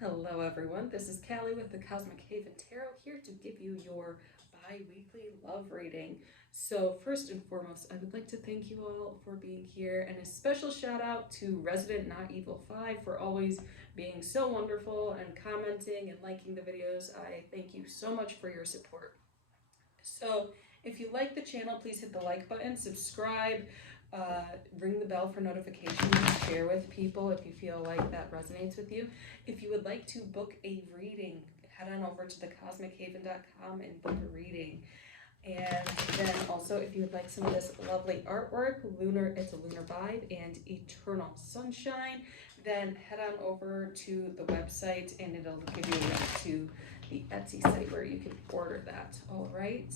Hello everyone, this is Callie with the Cosmic Haven Tarot here to give you your bi-weekly love reading. So first and foremost, I would like to thank you all for being here, and a special shout out to Resident Not Evil 5 for always being so wonderful and commenting and liking the videos. I thank you so much for your support. So if you like the channel, please hit the like button, subscribe, ring the bell for notifications, share with people if you feel like that resonates with you. If you would like to book a reading, head on over to thecosmichaven.com and book a reading. And then also, if you would like some of this lovely artwork, it's a lunar vibe and eternal sunshine, then head on over to the website and it'll give you a link to the Etsy site where you can order that. All right,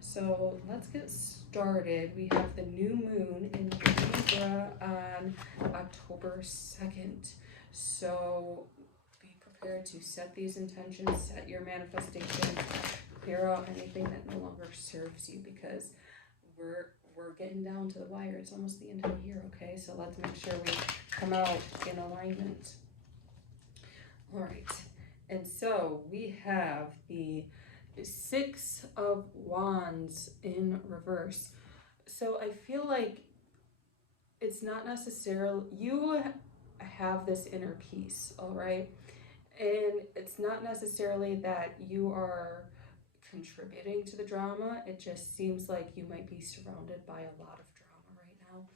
so let's get started. We have the new moon in Libra on October 2nd. So be prepared to set these intentions, set your manifestations, clear out anything that no longer serves you, because we're getting down to the wire. It's almost the end of the year, okay? So let's make sure we come out in alignment. All right, and so we have the Six of Wands in reverse. So I feel like it's not necessarily, you have this inner peace, all right? And it's not necessarily that you are contributing to the drama. It just seems like you might be surrounded by a lot of drama right now.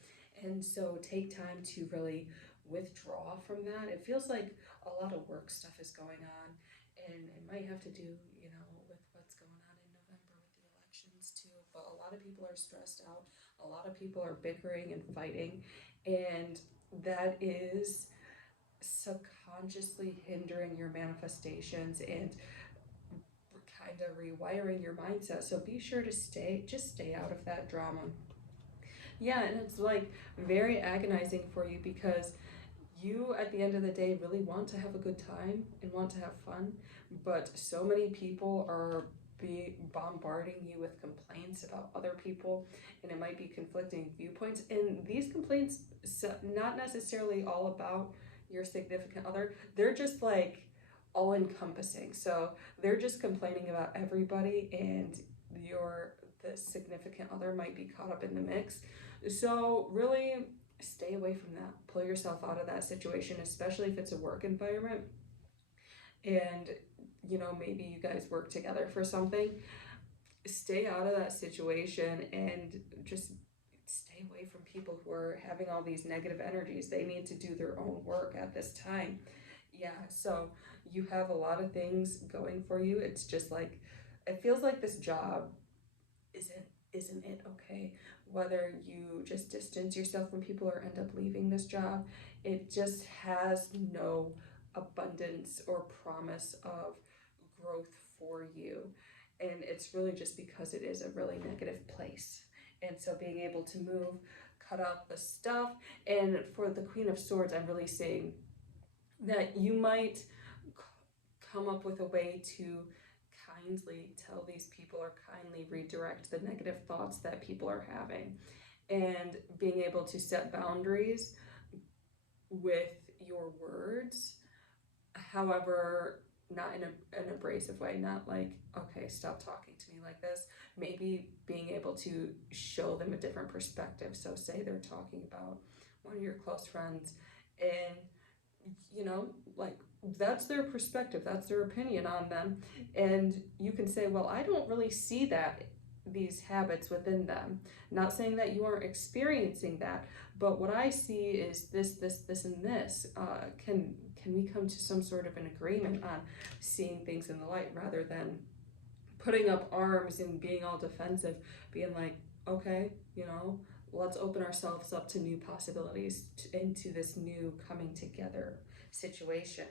And so take time to really withdraw from that. It feels like a lot of work stuff is going on, and it might have to do, with what's going on in November with the elections too. But a lot of people are stressed out. A lot of people are bickering and fighting, and that is subconsciously hindering your manifestations and kind of rewiring your mindset. So be sure to stay out of that drama. Yeah, and it's like very agonizing for you because you at the end of the day really want to have a good time and want to have fun, but so many people are bombarding you with complaints about other people, and it might be conflicting viewpoints, and these complaints not necessarily all about your significant other. They're just like all encompassing, so they're just complaining about everybody, and the significant other might be caught up in the mix. So really stay away from that. Pull yourself out of that situation, especially if it's a work environment and maybe you guys work together for something. Stay out of that situation and just stay away from people who are having all these negative energies. They need to do their own work at this time. Yeah, so you have a lot of things going for you. It's just like it feels like this job isn't it, okay? Whether you just distance yourself from people or end up leaving this job, it just has no abundance or promise of growth for you. And it's really just because it is a really negative place. And so being able to move, cut out the stuff. And for the Queen of Swords, I'm really saying that you might come up with a way to kindly tell these people or kindly redirect the negative thoughts that people are having, and being able to set boundaries with your words. However, not in an abrasive way, not like, okay, stop talking to me like this. Maybe being able to show them a different perspective. So say they're talking about one of your close friends, and like, that's their perspective, that's their opinion on them, and you can say, well, I don't really see these habits within them. Not saying that you aren't experiencing that, but what I see is this and this. Can we come to some sort of an agreement on seeing things in the light, rather than putting up arms and being all defensive, being like, okay, let's open ourselves up to new possibilities, into this new coming together situation.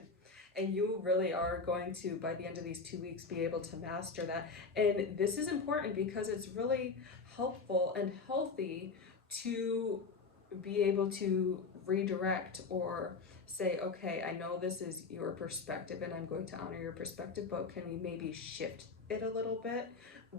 And you really are going to, by the end of these 2 weeks, be able to master that. And this is important because it's really helpful and healthy to be able to redirect or say, okay, I know this is your perspective and I'm going to honor your perspective, but can we maybe shift it a little bit?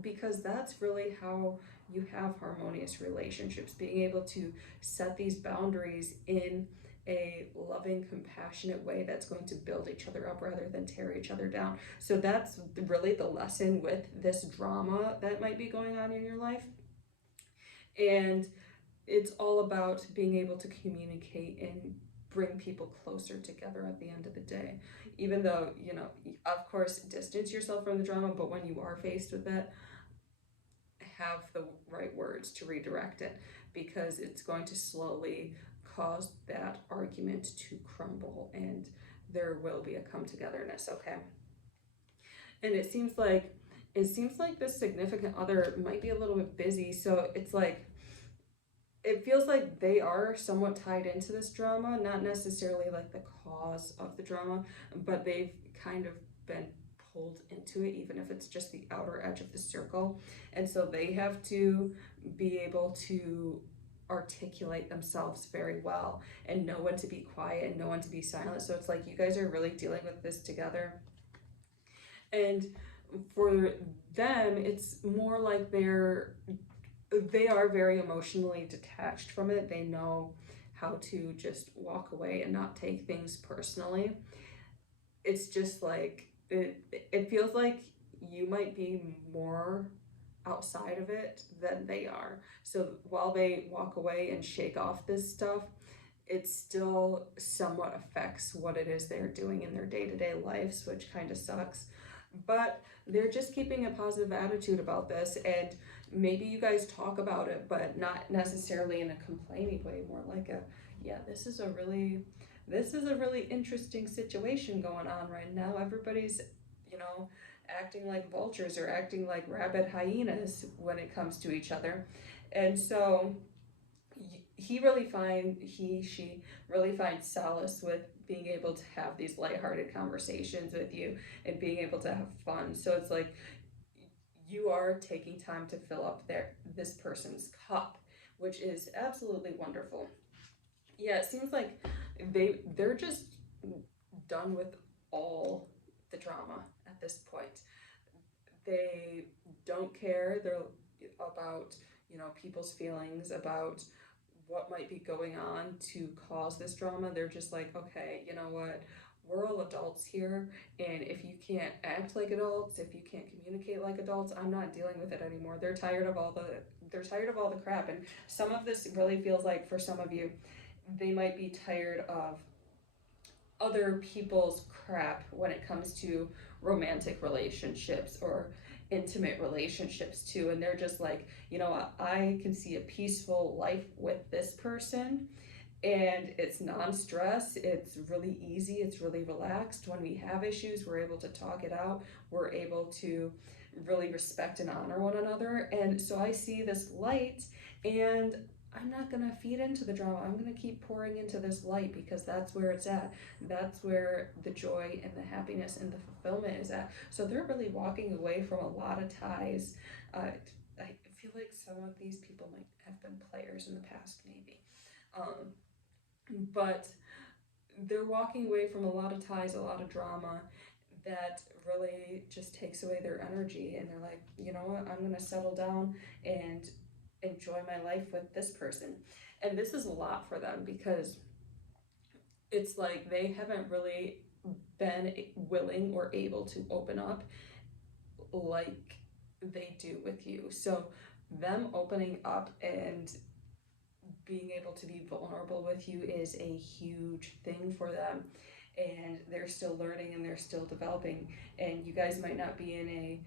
Because that's really how you have harmonious relationships, being able to set these boundaries in a loving, compassionate way that's going to build each other up rather than tear each other down. So that's really the lesson with this drama that might be going on in your life. And it's all about being able to communicate and bring people closer together at the end of the day. Even though, of course, distance yourself from the drama, but when you are faced with it, have the right words to redirect it, because it's going to slowly cause that argument to crumble and there will be a come togetherness, okay? And it seems like this significant other might be a little bit busy, so it's like it feels like they are somewhat tied into this drama, not necessarily like the cause of the drama, but they've kind of been pulled into it, even if it's just the outer edge of the circle. And so they have to be able to articulate themselves very well and know when to be quiet and know when to be silent. So it's like you guys are really dealing with this together. And for them, it's more like they are very emotionally detached from it. They know how to just walk away and not take things personally. It's just like it feels like you might be more outside of it than they are. So while they walk away and shake off this stuff, it still somewhat affects what it is they're doing in their day-to-day lives, which kind of sucks. But they're just keeping a positive attitude about this, and maybe you guys talk about it, but not necessarily in a complaining way, more like yeah, this is a really interesting situation going on right now. Everybody's, acting like vultures or acting like rabid hyenas when it comes to each other. And so she really finds solace with being able to have these lighthearted conversations with you and being able to have fun. So it's like you are taking time to fill up this person's cup, which is absolutely wonderful. Yeah, it seems like they're just done with all the drama at this point. They don't care. They're about, people's feelings, about what might be going on to cause this drama. They're just like, okay, you know what? We're all adults here, and if you can't act like adults, if you can't communicate like adults, I'm not dealing with it anymore. They're tired of all the crap, and some of this really feels like for some of you, they might be tired of other people's crap when it comes to romantic relationships or intimate relationships too, and they're just like, I can see a peaceful life with this person, and it's non-stress, it's really easy, it's really relaxed. When we have issues, we're able to talk it out, we're able to really respect and honor one another. And so I see this light, and I'm not going to feed into the drama. I'm going to keep pouring into this light, because that's where it's at. That's where the joy and the happiness and the fulfillment is at. So they're really walking away from a lot of ties. I feel like some of these people might have been players in the past, maybe. Um, but they're walking away from a lot of ties, a lot of drama that really just takes away their energy. And they're like, you know what, I'm going to settle down and enjoy my life with this person. And this is a lot for them, because it's like they haven't really been willing or able to open up like they do with you. So them opening up and being able to be vulnerable with you is a huge thing for them, and they're still learning and they're still developing. And you guys might not be in a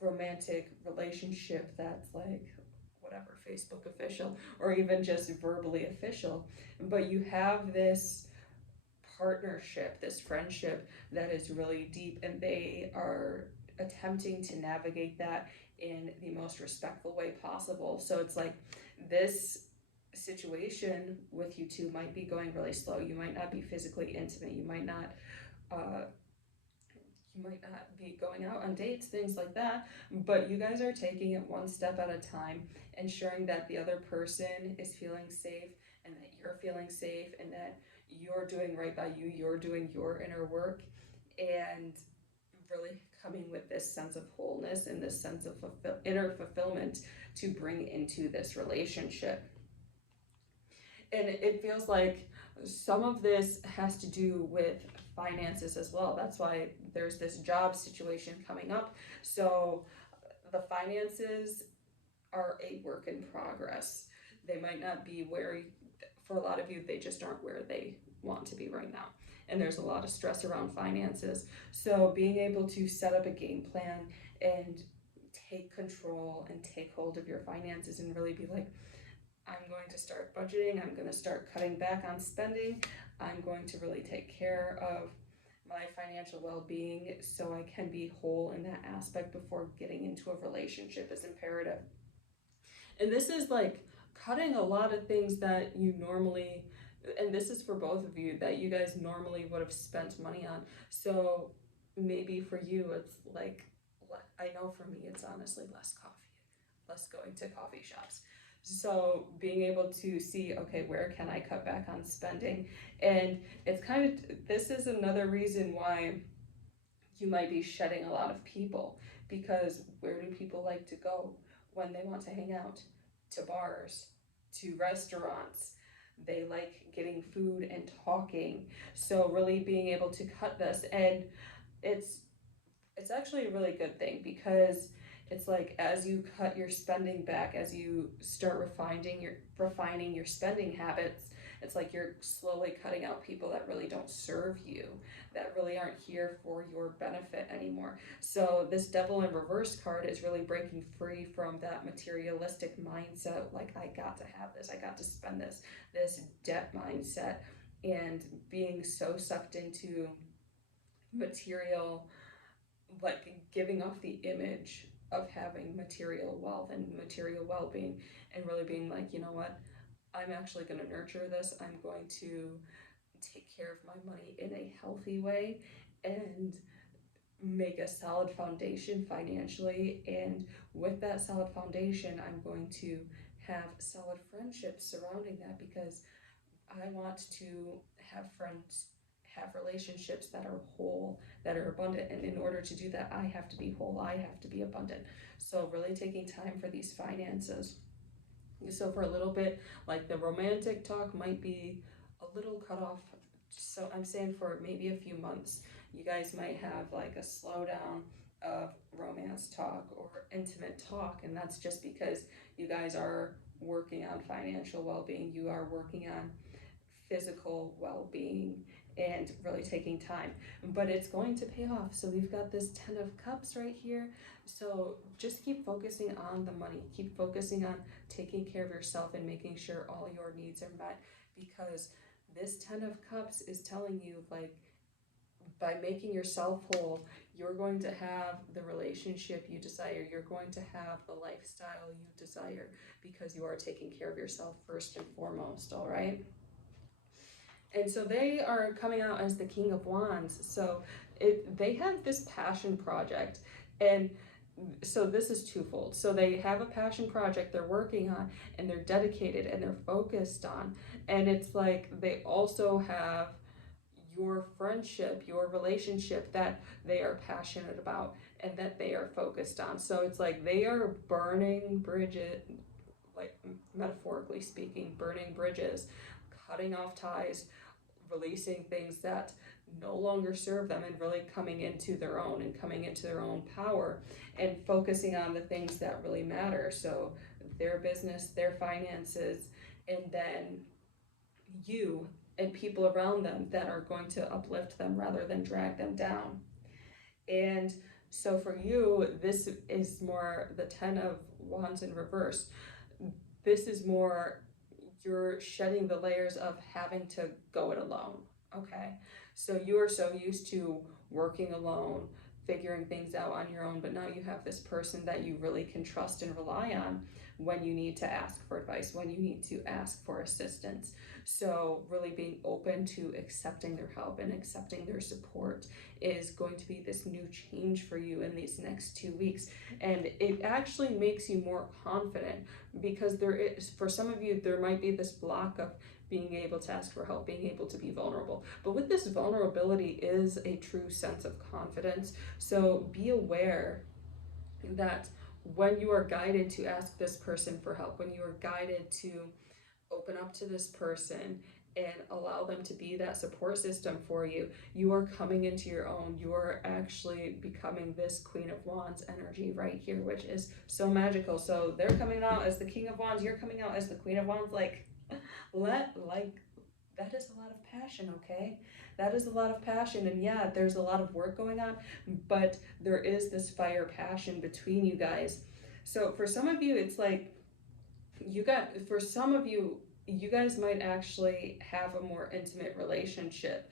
romantic relationship that's like whatever, Facebook official, or even just verbally official, but you have this partnership, this friendship that is really deep, and they are attempting to navigate that in the most respectful way possible. So it's like this situation with you two might be going really slow. You might not be physically intimate. Uh, you might not be going out on dates, things like that, but you guys are taking it one step at a time, ensuring that the other person is feeling safe and that you're feeling safe and that you're doing right by you, you're doing your inner work, and really coming with this sense of wholeness and this sense of inner fulfillment to bring into this relationship. And it feels like some of this has to do with finances as well. That's why there's this job situation coming up. So the finances are a work in progress. They might not be where, for a lot of you, they just aren't where they want to be right now. And there's a lot of stress around finances. So being able to set up a game plan and take control and take hold of your finances and really be like, I'm going to start budgeting, I'm going to start cutting back on spending, I'm going to really take care of my financial well-being so I can be whole in that aspect before getting into a relationship is imperative. And this is like cutting a lot of things that you normally, and this is for both of you, that you guys normally would have spent money on. So maybe for you, it's like, I know for me, it's honestly less coffee, less going to coffee shops. So being able to see, okay, where can I cut back on spending? And it's kind of, this is another reason why you might be shedding a lot of people, because where do people like to go when they want to hang out? To bars, to restaurants. They like getting food and talking. So really being able to cut this, and it's it's actually a really good thing, because it's like as you cut your spending back, as you start refining your spending habits, it's like you're slowly cutting out people that really don't serve you, that really aren't here for your benefit anymore. So this devil in reverse card is really breaking free from that materialistic mindset, like I got to have this, I got to spend this debt mindset, and being so sucked into material, like giving off the image of having material wealth and material well-being, and really being like, you know what, I'm actually going to nurture this, I'm going to take care of my money in a healthy way and make a solid foundation financially. And with that solid foundation, I'm going to have solid friendships surrounding that, because I want to have friends, have relationships that are whole, that are abundant. And in order to do that, I have to be whole, I have to be abundant. So, really taking time for these finances. So, for a little bit, like the romantic talk might be a little cut off. So, I'm saying for maybe a few months, you guys might have like a slowdown of romance talk or intimate talk. And that's just because you guys are working on financial well being, you are working on physical well-being, and really taking time, but it's going to pay off. So we've got this 10 of cups right here. So just keep focusing on the money, keep focusing on taking care of yourself and making sure all your needs are met, because this 10 of cups is telling you, like, by making yourself whole, you're going to have the relationship you desire, you're going to have the lifestyle you desire, because you are taking care of yourself first and foremost. All right. And so they are coming out as the King of Wands. So they have this passion project. And so this is twofold. So they have a passion project they're working on, and they're dedicated and they're focused on. And it's like they also have your friendship, your relationship that they are passionate about and that they are focused on. So it's like they are burning bridges, like metaphorically speaking, burning bridges, cutting off ties, releasing things that no longer serve them, and really coming into their own and coming into their own power and focusing on the things that really matter. So their business, their finances, and then you and people around them that are going to uplift them rather than drag them down. And so for you, this is more the 10 of Wands in reverse. This is more, you're shedding the layers of having to go it alone. Okay. So you are so used to working alone, figuring things out on your own, but now you have this person that you really can trust and rely on when you need to ask for advice, when you need to ask for assistance. So really being open to accepting their help and accepting their support is going to be this new change for you in these next 2 weeks. And it actually makes you more confident, because there is, for some of you, there might be this block of being able to ask for help, being able to be vulnerable. But with this vulnerability is a true sense of confidence. So be aware that when you are guided to ask this person for help, when you are guided to open up to this person and allow them to be that support system for you, you are coming into your own. You are actually becoming this Queen of Wands energy right here, which is so magical. So they're coming out as the King of Wands, you're coming out as the Queen of Wands. That is a lot of passion, okay? That is a lot of passion, and yeah, there's a lot of work going on, but there is this fire passion between you guys. So for some of you, it's like for some of you, you guys might actually have a more intimate relationship.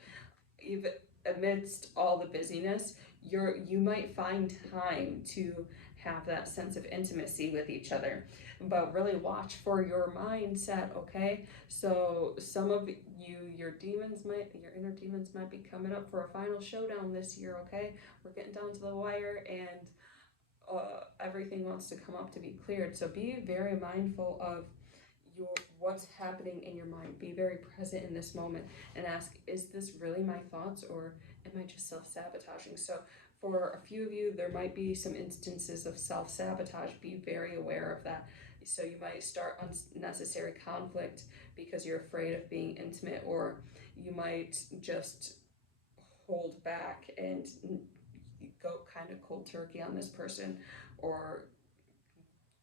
Even amidst all the busyness, you might find time to have that sense of intimacy with each other, but really watch for your mindset, okay? So some of you, your inner demons might be coming up for a final showdown this year, okay? We're getting down to the wire, and everything wants to come up to be cleared. So be very mindful of what's happening in your mind. Be very present in this moment and ask, is this really my thoughts, or am I just self-sabotaging? So for a few of you, there might be some instances of self-sabotage. Be very aware of that. So you might start unnecessary conflict because you're afraid of being intimate, or you might just hold back and go kind of cold turkey on this person, or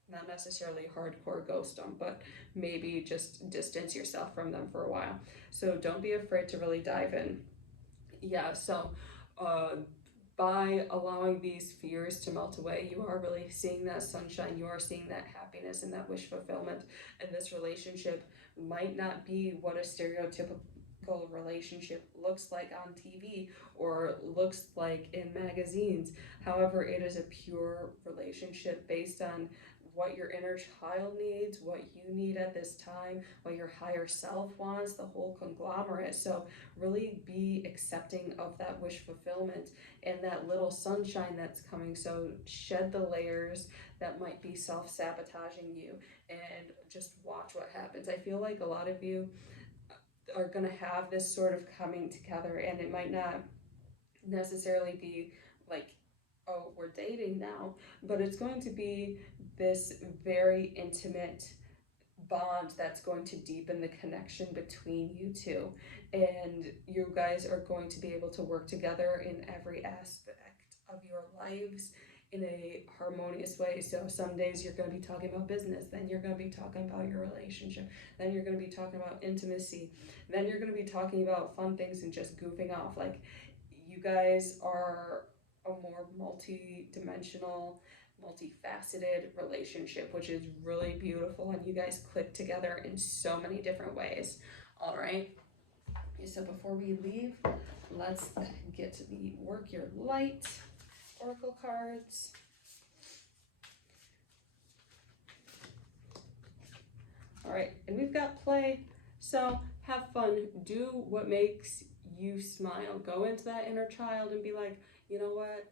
not necessarily hardcore ghost them, but maybe just distance yourself from them for a while. So don't be afraid to really dive in. Yeah, so by allowing these fears to melt away, you are really seeing that sunshine, you are seeing that happiness and that wish fulfillment. And this relationship might not be what a stereotypical relationship looks like on TV or looks like in magazines. However, it is a pure relationship based on what your inner child needs, what you need at this time, what your higher self wants, the whole conglomerate. So really be accepting of that wish fulfillment and that little sunshine that's coming. So shed the layers that might be self-sabotaging you and just watch what happens. I feel like a lot of you are going to have this sort of coming together, and it might not necessarily be like, oh, we're dating now, but it's going to be this very intimate bond that's going to deepen the connection between you two, and you guys are going to be able to work together in every aspect of your lives in a harmonious way. So some days you're going to be talking about business, then you're going to be talking about your relationship, then you're going to be talking about intimacy, then you're going to be talking about fun things and just goofing off. Like, you guys are a more multi-dimensional, multifaceted relationship, which is really beautiful, and you guys click together in so many different ways. All right, so before we leave, let's get to the Work Your Light oracle cards. All right, and we've got play. So have fun, do what makes you smile. Go into that inner child and be like, you know what,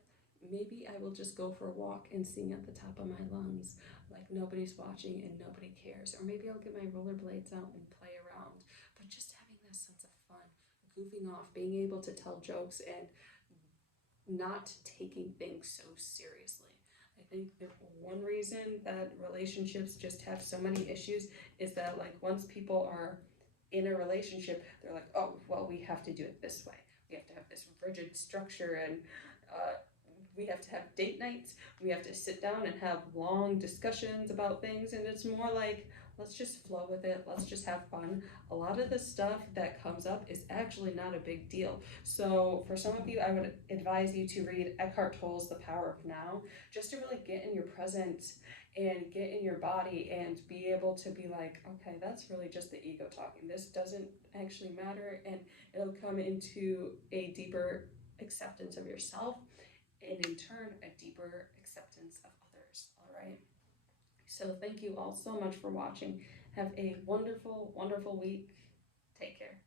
maybe I will just go for a walk and sing at the top of my lungs, like nobody's watching and nobody cares. Or maybe I'll get my rollerblades out and play around. But just having that sense of fun, goofing off, being able to tell jokes, and not taking things so seriously. I think the one reason that relationships just have so many issues is that, like, once people are in a relationship, they're like, oh, well, we have to do it this way. We have to have this rigid structure, and we have to have date nights. We have to sit down and have long discussions about things. And it's more like, let's just flow with it. Let's just have fun. A lot of the stuff that comes up is actually not a big deal. So for some of you, I would advise you to read Eckhart Tolle's The Power of Now, just to really get in your present and get in your body and be able to be like, okay, that's really just the ego talking. This doesn't actually matter. And it'll come into a deeper acceptance of yourself, and in turn, a deeper acceptance of others. All right. So thank you all so much for watching. Have a wonderful, wonderful week. Take care.